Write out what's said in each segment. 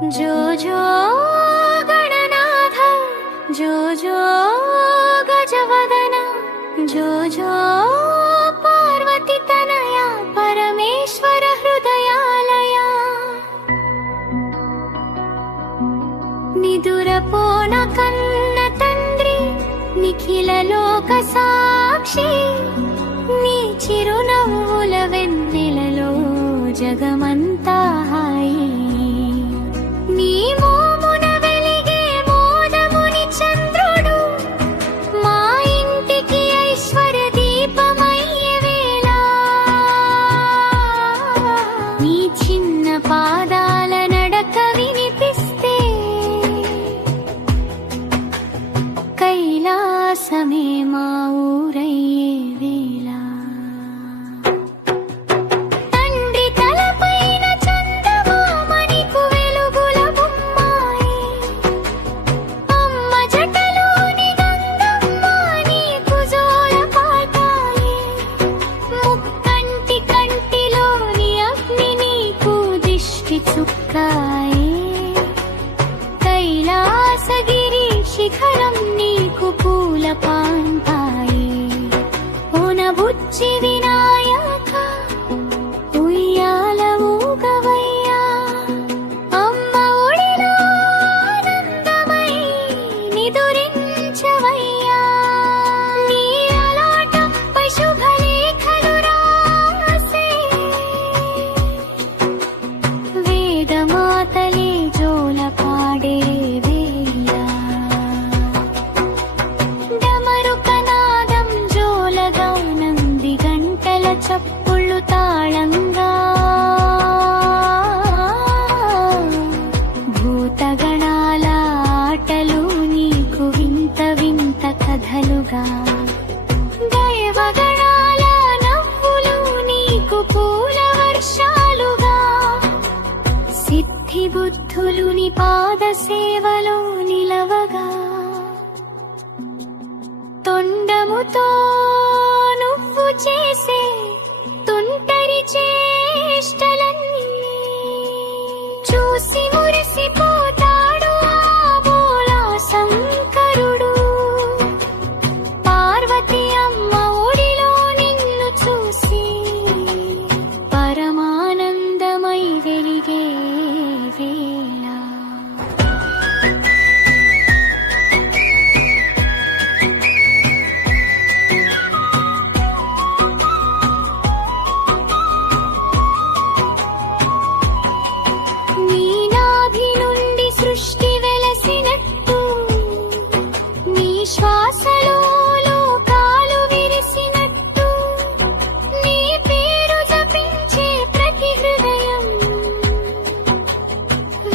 जो जो गणनाथ जो जो गजवदन जो जो पार्वती तनया परमेश्वर हृदयालया निदुरपोन कन्न तंद्री निखिल लोक साक्षी नी चिरुनव्वुल वेन्नेలలో జగమంతా హాయి నీ మోమున వెలిగే మోదముని చంద్రుడు మా ఇంటికి ఐశ్వర్య దీపమయ్యే వేళ నీ చిన్న పాదాల నడక వినిపిస్తే కైలాసమే మా ఊరయ్యే వేళ कैलासगिरी शिखरं नीकु पूल पान्पाये ओन बुच्ची विनायक उయ్యాల ఊగవయ్యా అమ్మ ఒడిలో ఆనందమై నిదురించవయ్యా నీ అలాట పశుభలేఖలు రాసే వేదమాతలే జోల పాడే వేళ డమరుకనాదం జోలగా నంది గంటల చప్పుళ్ళు తాళంగా భూతగణాల ఆటలు నీకు వింత వింత కథలుగా దైవగణాల నవ్వులు నీకు పూల వర్షాలుగా సిద్ధి బుద్ధులు నీ పాద సేవలో నిలవగా తొండముతో నువ్వు చేసే తుంటరి చేష్టలన్నీ చూసి మురిసిపోతాడు ఆ బోలా శంకరుడు పార్వతి అమ్మ ఒడిలో నిన్ను చూసి పరమానందమై వెలిగే వేళ నీ నాభి నుండి సృష్టి వెలసినట్టు నీ శ్వాసలో లోకాలు విరిసినట్టు నీ పేరు జపించే ప్రతి హృదయం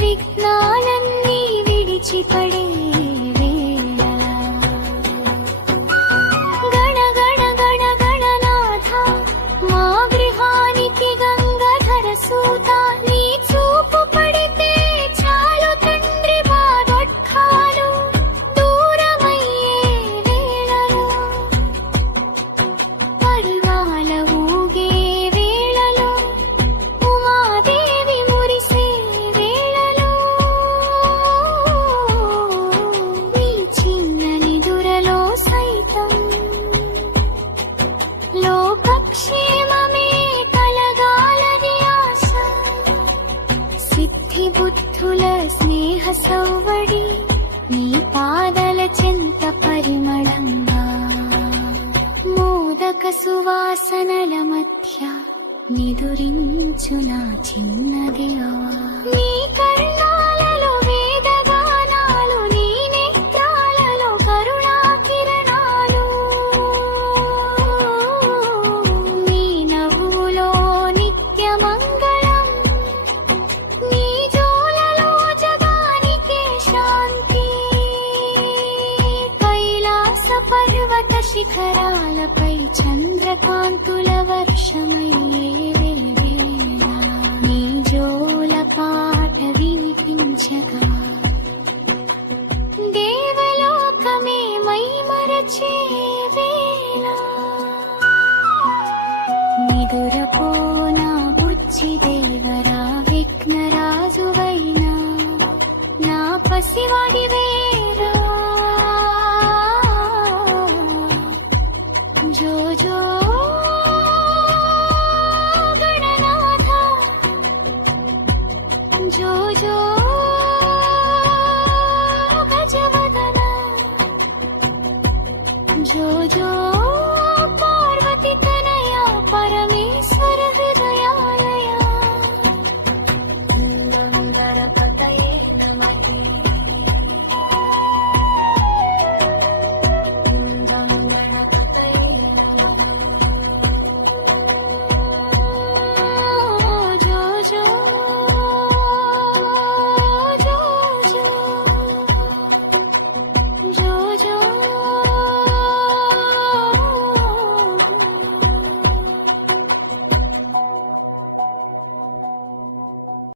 విఘ్నాలన్నీ విడిచిపడే వేళ గణ గణ గణ గణనాథ మా గృహానికి గంగాధర సూత నీ చూపు పడితే చాలు తండ్రి బాధొట్టాలు దూరమయ్యే వేళలో పర్వాల ఊగే వేళలో ఉమాదేవి మురిసే వేళలో నీ చిన్న నిదురలో సైతం లోకక్షేమమే కలగాలని ఆశ సిద్ధి బుద్ధుల స్నేహ సౌవడి నీ పాదల చెంత పరిమళంగా మోదక సువాసనల మధ్య నిదురించు నా చిన్నదేవా నీ కర్ణాలలో వేదగానాలు నీ నేత్రాలలో కరుణా కిరణాలు నీ నవ్వులో నిత్య మంగళం నీ జోలలో జగానికే శాంతి కైలాస పర్వత శిఖరాలపై చంద్రకాంతుల వర్షమయ్యే వేళ నీ జోల పాట వినిపించగా దేవలోకమే మైమరచే వేళ నిదురపోనా బుజ్జి దేవరా విఘ్నరాజువైనా పసివాడి వేరా జో జో